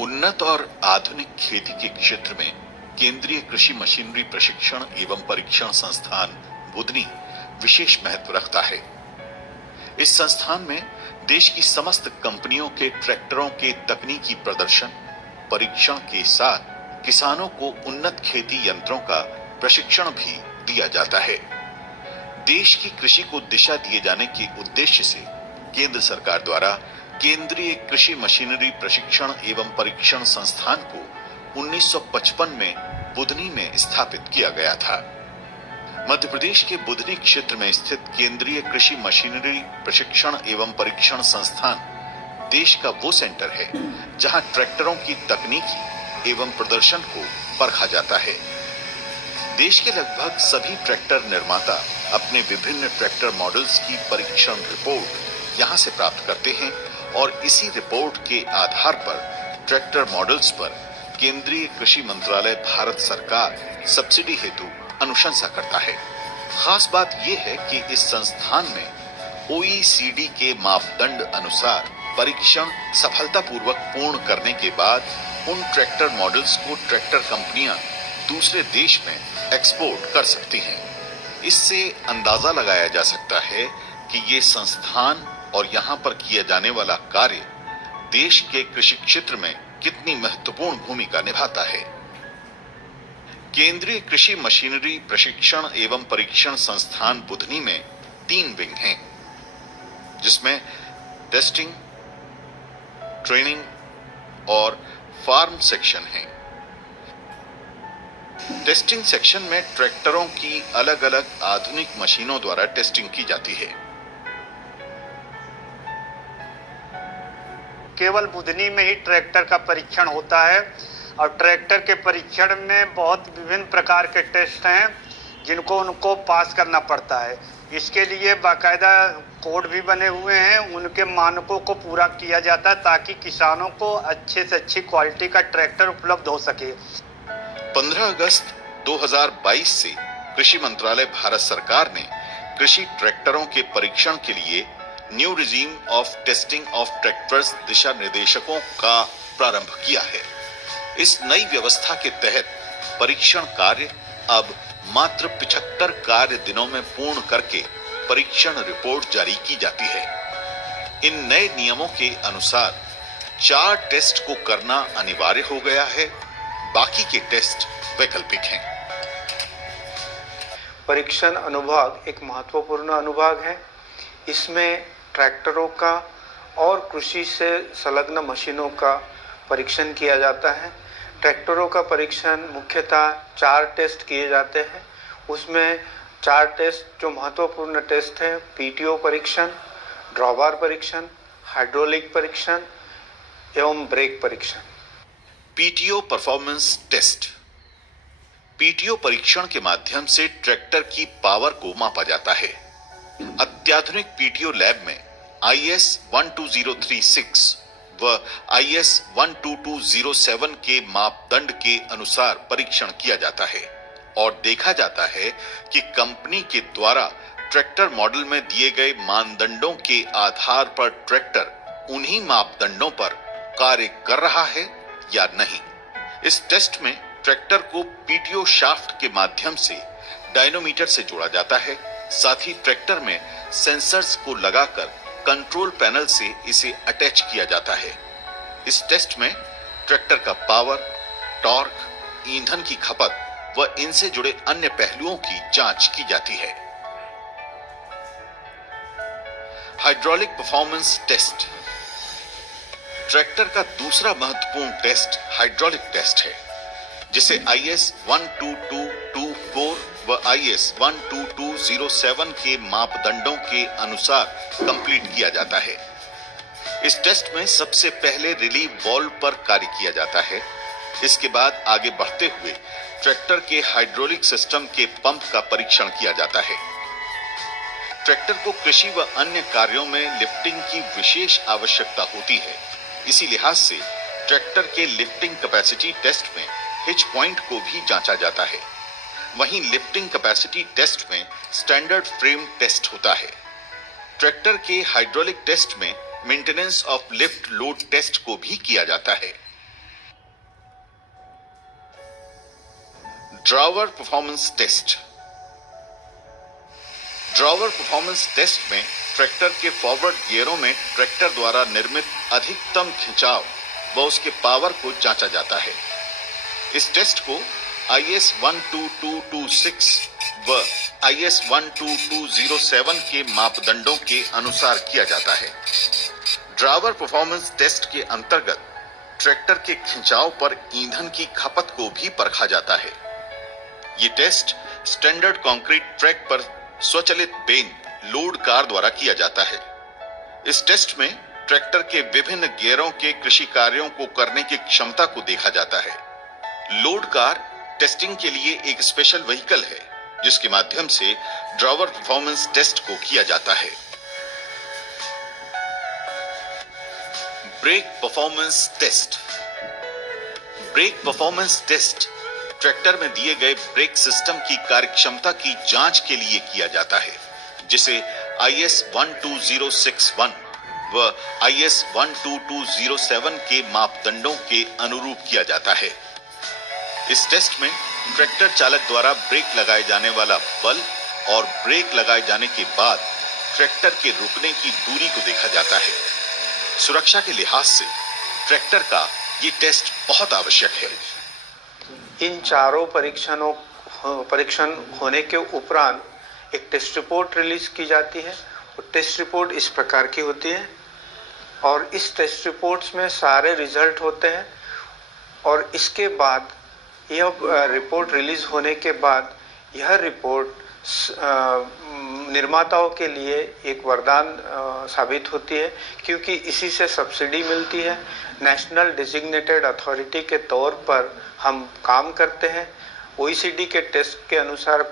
उन्नत और आधुनिक खेती के क्षेत्र में केंद्रीय कृषि मशीनरी प्रशिक्षण एवं परीक्षण संस्थान बुधनी विशेष महत्व रखता है। इस संस्थान में देश की समस्त कंपनियों के ट्रैक्टरों के तकनीकी प्रदर्शन, परीक्षण के साथ किसानों को उन्नत खेती यंत्रों का प्रशिक्षण भी दिया जाता है। देश की कृषि को दिशा दिए जाने के उद्देश्य से केंद्र सरकार द्वारा केंद्रीय कृषि मशीनरी प्रशिक्षण एवं परीक्षण संस्थान को 1955 में बुधनी में स्थापित किया गया था। मध्य प्रदेश के बुधनी क्षेत्र में स्थित केंद्रीय कृषि मशीनरी प्रशिक्षण एवं परीक्षण संस्थान देश का वो सेंटर है जहां ट्रैक्टरों की तकनीकी एवं प्रदर्शन को परखा जाता है। देश के लगभग सभी ट्रैक्टर निर्माता अपने विभिन्न ट्रैक्टर मॉडल्स की परीक्षण रिपोर्ट यहां से प्राप्त करते हैं और इसी रिपोर्ट के आधार पर ट्रैक्टर मॉडल्स पर केंद्रीय कृषि मंत्रालय भारत सरकार सब्सिडी हेतु अनुशंसा करता है। खास बात यह है कि इस संस्थान में OECD के मापदंड अनुसार परीक्षण सफलतापूर्वक पूर्ण करने के बाद उन ट्रैक्टर मॉडल्स को ट्रैक्टर कंपनियां दूसरे देश में एक्सपोर्ट कर सकती हैं। इससे अंदाजा लगाया जा सकता है कि ये संस्थान और यहाँ पर किया जाने वाला कार्य देश के कृषि क्षेत्र में कितनी महत्वपूर्ण भूमिका निभाता है। केंद्रीय कृषि मशीनरी प्रशिक्षण एवं परीक्षण संस्थान बुधनी में 3 विंग हैं, जिसमें टेस्टिंग, ट्रेनिंग और फार्म सेक्शन है। टेस्टिंग सेक्शन में ट्रैक्टरों की अलग अलग आधुनिक मशीनों द्वारा टेस्टिंग की जाती है। केवल बुधनी में ही ट्रैक्टर का परीक्षण होता है और ट्रैक्टर के परीक्षण में बहुत विभिन्न प्रकार के टेस्ट हैं जिनको उनको पास करना पड़ता है। इसके लिए बाकायदा कोड भी बने हुए हैं, उनके मानकों को पूरा किया जाता है ताकि किसानों को अच्छे से अच्छी क्वालिटी का ट्रैक्टर उपलब्ध हो सके। 15 अगस्त 2022 से कृषि मंत्रालय भारत सरकार ने कृषि ट्रैक्टरों के परीक्षण के लिए new regime of testing of tractors दिशा निर्देशकों का प्रारंभ किया है। इस नई व्यवस्था के तहत परीक्षण कार्य अब मात्र 75 कार्य दिनों में पूर्ण करके परीक्षण रिपोर्ट जारी की जाती है। इन नए नियमों के अनुसार 4 टेस्ट को करना अनिवार्य हो गया है, बाकी के टेस्ट वैकल्पिक हैं। परीक्षण अनुभाग एक महत्वपूर्ण अनुभाग है। इसमें ट्रैक्टरों का और कृषि से संलग्न मशीनों का परीक्षण किया जाता है। ट्रैक्टरों का परीक्षण मुख्यतः 4 टेस्ट किए जाते हैं। उसमें 4 टेस्ट जो महत्वपूर्ण टेस्ट हैं, PTO परीक्षण, ड्रॉबार परीक्षण, हाइड्रोलिक परीक्षण एवं ब्रेक परीक्षण। PTO performance test. PTO परीक्षण के माध्यम से ट्रैक्टर की पावर को मापा जाता है। अत्याधुनिक PTO लैब में IS 12036 व IS 12207 के मापदंड के अनुसार परीक्षण किया जाता है और देखा जाता है कि कंपनी के द्वारा ट्रैक्टर मॉडल में दिए गए मानदंडों के आधार पर ट्रैक्टर उन्हीं मापदंडों पर कार्य कर रहा है या नहीं। इस टेस्ट में ट्रैक्टर को PTO शाफ्ट के माध्यम से डायनोमीटर से जोड़ा जाता है। साथ ही ट्रैक्टर में सेंसर्स को लगाकर कंट्रोल पैनल से इसे अटैच किया जाता है। इस टेस्ट में ट्रैक्टर का पावर, टॉर्क, ईंधन की खपत व इनसे जुड़े अन्य पहलुओं की जांच की जाती है। Hydraulic performance test. ट्रैक्टर का दूसरा महत्वपूर्ण टेस्ट हाइड्रोलिक टेस्ट है, जिसे IS 12224 व IS 12207 के मापदंडों के अनुसार कंप्लीट किया जाता है। इस टेस्ट में सबसे पहले रिलीव वाल्व पर कार्य किया जाता है। इसके बाद आगे बढ़ते हुए ट्रैक्टर के हाइड्रोलिक सिस्टम के पंप का परीक्षण किया जाता है। ट्रैक्टर को कृषि व अन्य कार्यों में लिफ्टिंग की विशेष आवश्यकता होती है। इसी लिहाज से ट्रैक्टर के लिफ्टिंग कैपेसिटी टेस्ट में हिच पॉइंट को भी जांचा जाता है। वहीं लिफ्टिंग कैपेसिटी टेस्ट में स्टैंडर्ड फ्रेम टेस्ट होता है। ट्रैक्टर के हाइड्रोलिक टेस्ट में maintenance of lift load test को भी किया जाता है। Drawbar performance test. Drawbar performance test में ट्रैक्टर के फॉरवर्ड गियरों में ट्रैक्टर द्वारा निर्मित अधिकतम खिंचाव व उसके पावर को जांचा जाता है। इस टेस्ट को IS 12226 व IS 12207 के मापदंडों के अनुसार किया जाता है। ड्रावर परफॉर्मेंस टेस्ट के अंतर्गत ट्रैक्टर के खिंचाव पर ईंधन की खपत को भी परखा जाता है। ये टेस्ट स्टैंडर्ड कंक्रीट ट्रैक पर स्वचालित बेन लोड कार द्वारा किया जाता है। इस टेस्ट में ट्रैक्टर के विभिन्न गियरों के कृषि कार्यों को करने की क्षमता को देखा जाता है। लोड कार टेस्टिंग के लिए एक स्पेशल व्हीकल है जिसके माध्यम से ड्रावर परफॉर्मेंस टेस्ट को किया जाता है। Brake performance test. Brake performance test tractor में दिए गए ब्रेक सिस्टम की कार्यक्षमता की जांच के लिए किया जाता है, जिसे IS 12061 व IS 12207 के मापदंडों के अनुरूप किया जाता है। इस टेस्ट में ट्रैक्टर चालक द्वारा ब्रेक लगाए जाने वाला बल और ब्रेक लगाए जाने के बाद ट्रैक्टर के रुकने की दूरी को देखा जाता है। सुरक्षा के लिहाज से ट्रैक्टर का ये टेस्ट बहुत आवश्यक है। इन चारों परीक्षण होने के उपरांत एक टेस्ट रिपोर्ट रिलीज की जाती है। वो टेस्ट रिपोर्ट इस प्रकार की होती है और इस टेस्ट रिपोर्ट्स में सारे रिजल्ट होते हैं और इसके बाद यह रिपोर्ट रिलीज होने के बाद यह रिपोर्ट निर्माताओं के लिए एक वरदान साबित होती है, क्योंकि इसी से सब्सिडी मिलती है। नेशनल डेजिग्नेटेड अथॉरिटी के तौर पर हम काम करते हैं। OECD के टेस्ट के अनुसार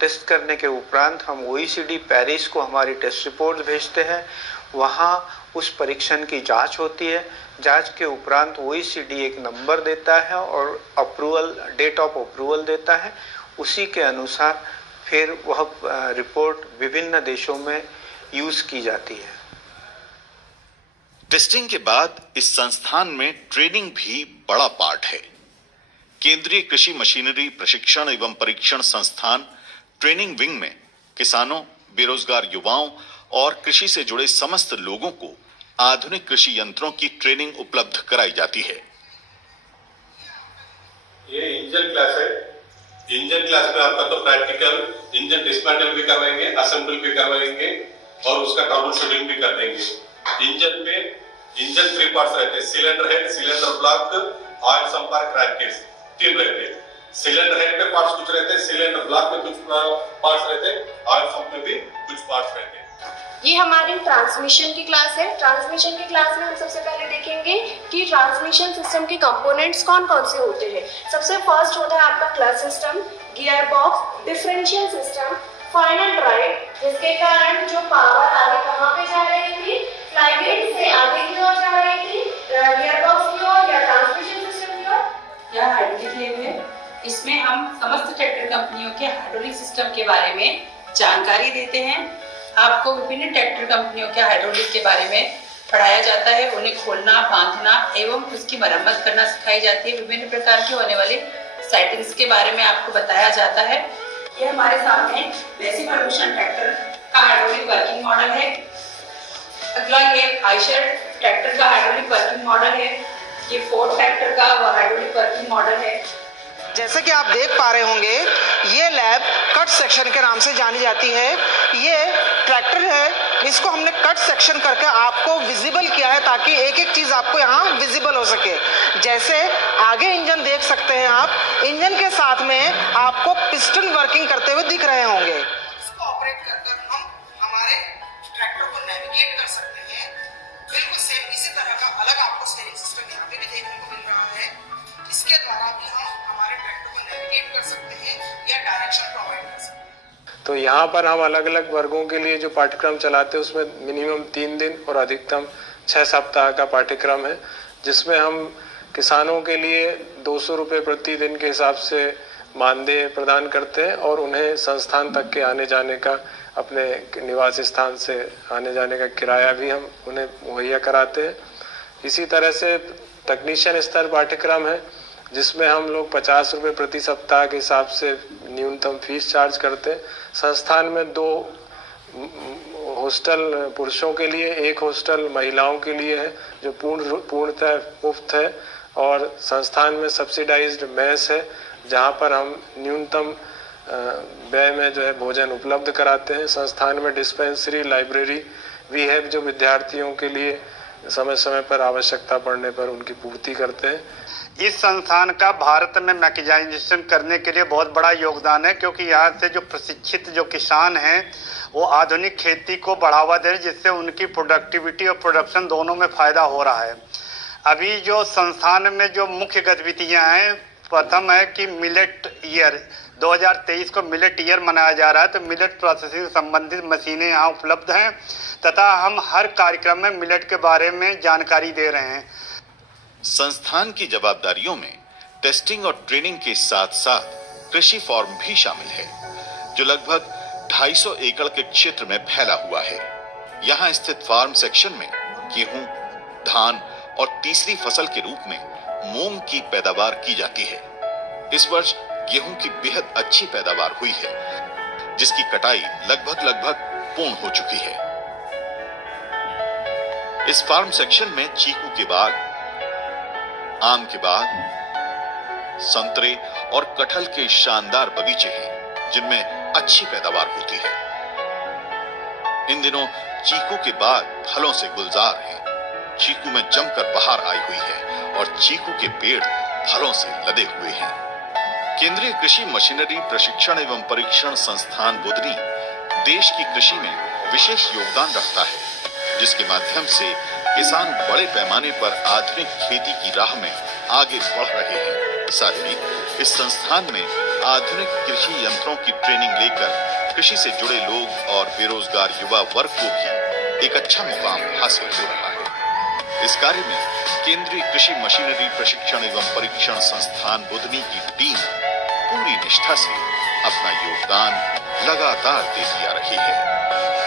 टेस्ट करने के उपरांत हम OECD पेरिस को हमारी टेस्ट रिपोर्ट भेजते हैं। वहाँ उस परीक्षण की जांच होती है। जांच के उपरांत OECD एक नंबर देता है और अप्रूवल, डेट ऑफ अप्रूवल देता है। उसी के अनुसार फिर वह रिपोर्ट विभिन्न देशों में यूज की जाती है। टेस्टिंग के बाद इस संस्थान में ट्रेनिंग भी बड़ा पार्ट है। केंद्रीय कृषि मशीनरी प्रशिक्षण एवं परीक्षण संस्थान ट्रेनिंग विंग में किसानों, बेरोजगार युवाओं और कृषि से जुड़े समस्त लोगों को आधुनिक कृषि यंत्रों की ट्रेनिंग उपलब्ध कराई जाती है। ये इंजन क्लास है। इंजन क्लास में आपका तो प्रैक्टिकल इंजन डिस्मेंटल भी करवाएंगे, असेंबल भी करवाएंगे और उसका ट्रबल शूटिंग भी कर देंगे। इंजन में इंजन 3 पार्ट्स रहते हैं, cylinder head, cylinder block, oil संपर्क, क्रैंककेस, 3 रहते हैं। सिलेंडर हेड पे पार्ट्स कुछ रहते हैं, सिलेंडर ब्लॉक में कुछ पार्ट्स रहते हैं, ऑयल पंप में भी कुछ पार्ट्स रहते हैं। ये हमारी ट्रांसमिशन की क्लास है। ट्रांसमिशन की क्लास में हम सबसे पहले देखेंगे कि ट्रांसमिशन सिस्टम के कंपोनेंट्स कौन कौन से होते हैं। सबसे फर्स्ट होता है आपका clutch system, gear box, differential system, final drive, जिसके कारण जो पावर आगे कहाँ पे जा रही थी, फ्लाईवील से आगे की ओर जा रही थी, गियर बॉक्स की ओर या ट्रांसमिशन सिस्टम की ओर। यह हाइड्रोलिक लैब है। इसमें हम समस्त ट्रैक्टर कंपनियों के हाइड्रोलिक सिस्टम के बारे में जानकारी देते हैं। आपको विभिन्न ट्रैक्टर कंपनियों के हाइड्रोलिक के बारे में पढ़ाया जाता है। उन्हें खोलना, बांधना एवं उसकी मरम्मत करना सिखाई जाती है। विभिन्न प्रकार के होने वाले सेटिंग्स के बारे में आपको बताया जाता है। ये हमारे सामने बेसिक प्रदूषण ट्रैक्टर का हाइड्रोलिक वर्किंग मॉडल है। अगला ये आयशर ट्रैक्टर का हाइड्रोलिक वर्किंग मॉडल है। ये फोर्ड ट्रैक्टर का हाइड्रोलिक वर्किंग मॉडल है। जैसे कि आप देख पा रहे होंगे, ये लैब कट सेक्शन के नाम से जानी जाती है। ये ट्रैक्टर है, इसको हमने कट सेक्शन करके आपको विजिबल किया है ताकि एक एक चीज आपको यहाँ विजिबल हो सके। जैसे आगे इंजन देख सकते हैं आप, इंजन के साथ में आपको पिस्टन वर्किंग करते हुए दिख रहे होंगे। इसको ऑपरेट कर हम हमारे ट्रैक्टर को नेविगेट कर सकते हैं। बिल्कुल सेम इसी तरह का अलग आपको स्टीयरिंग सिस्टम यहाँ पे भी देखने को मिल रहा है। इसके द्वारा भी हम हमारे ट्रैक्टर को नेविगेट कर सकते हैं या डायरेक्शन प्रोवाइड कर सकते हैं। तो यहाँ पर हम अलग अलग वर्गों के लिए जो पाठ्यक्रम चलाते हैं उसमें मिनिमम 3 दिन और अधिकतम 6 सप्ताह का पाठ्यक्रम है, जिसमें हम किसानों के लिए 200 रुपये प्रति दिन के हिसाब से मानदेय प्रदान करते हैं और उन्हें संस्थान तक के आने जाने का, अपने निवास स्थान से आने जाने का किराया भी हम उन्हें मुहैया कराते हैं। इसी तरह से तकनीशियन स्तर पाठ्यक्रम है, जिसमें हम लोग 50 रुपये प्रति सप्ताह के हिसाब से न्यूनतम फीस चार्ज करते हैं। संस्थान में 2 हॉस्टल पुरुषों के लिए, 1 हॉस्टल महिलाओं के लिए है जो पूर्णतः मुफ्त है, और संस्थान में सब्सिडाइज्ड मेस है जहां पर हम न्यूनतम व्यय में जो है भोजन उपलब्ध कराते हैं। संस्थान में डिस्पेंसरी, लाइब्रेरी भी है जो विद्यार्थियों के लिए समय समय पर आवश्यकता पड़ने पर उनकी पूर्ति करते हैं। इस संस्थान का भारत में मैकेनाइजेशन करने के लिए बहुत बड़ा योगदान है, क्योंकि यहाँ से जो प्रशिक्षित जो किसान हैं वो आधुनिक खेती को बढ़ावा दे रहे हैं, जिससे उनकी प्रोडक्टिविटी और प्रोडक्शन दोनों में फ़ायदा हो रहा है। अभी जो संस्थान में जो मुख्य गतिविधियाँ हैं, प्रथम है कि मिलेट ईयर 2023 को मिलेट ईयर मनाया जा रहा है, तो मिलेट प्रोसेसिंग संबंधित मशीनें यहाँ उपलब्ध हैं तथा हम हर कार्यक्रम में मिलेट के बारे में जानकारी दे रहे हैं। संस्थान की जवाबदारियों में टेस्टिंग और ट्रेनिंग के साथ साथ कृषि फार्म भी शामिल है, जो लगभग 250 एकड़ के क्षेत्र में फैला हुआ है। यहाँ स्थित फार्म सेक्शन में गेहूं, धान और तीसरी फसल के रूप में मूंग की पैदावार की जाती है। इस वर्ष गेहूं की बेहद अच्छी पैदावार हुई है, जिसकी कटाई लगभग पूर्ण हो चुकी है। इस फार्म सेक्शन में चीकू के बाग, आम के बाग, संतरे और कटहल के शानदार बगीचे हैं, जिनमें अच्छी पैदावार होती है। इन दिनों चीकू के बाग फलों से गुलजार हैं। चीकू में जमकर बहार आई हुई है और चीकू के पेड़ फलों से लदे हुए हैं। केंद्रीय कृषि मशीनरी प्रशिक्षण एवं परीक्षण संस्थान बुधनी देश की कृषि में विशेष योगदान रखता है, जिसके माध्यम से किसान बड़े पैमाने पर आधुनिक खेती की राह में आगे बढ़ रहे हैं। साथ ही इस संस्थान में आधुनिक कृषि यंत्रों की ट्रेनिंग लेकर कृषि से जुड़े लोग और बेरोजगार युवा वर्ग को भी एक अच्छा मुकाम हासिल हो रहा है। इस कार्य में केंद्रीय कृषि मशीनरी प्रशिक्षण एवं परीक्षण संस्थान बुधनी की टीम पूरी निष्ठा से अपना योगदान लगातार देती आ रही है।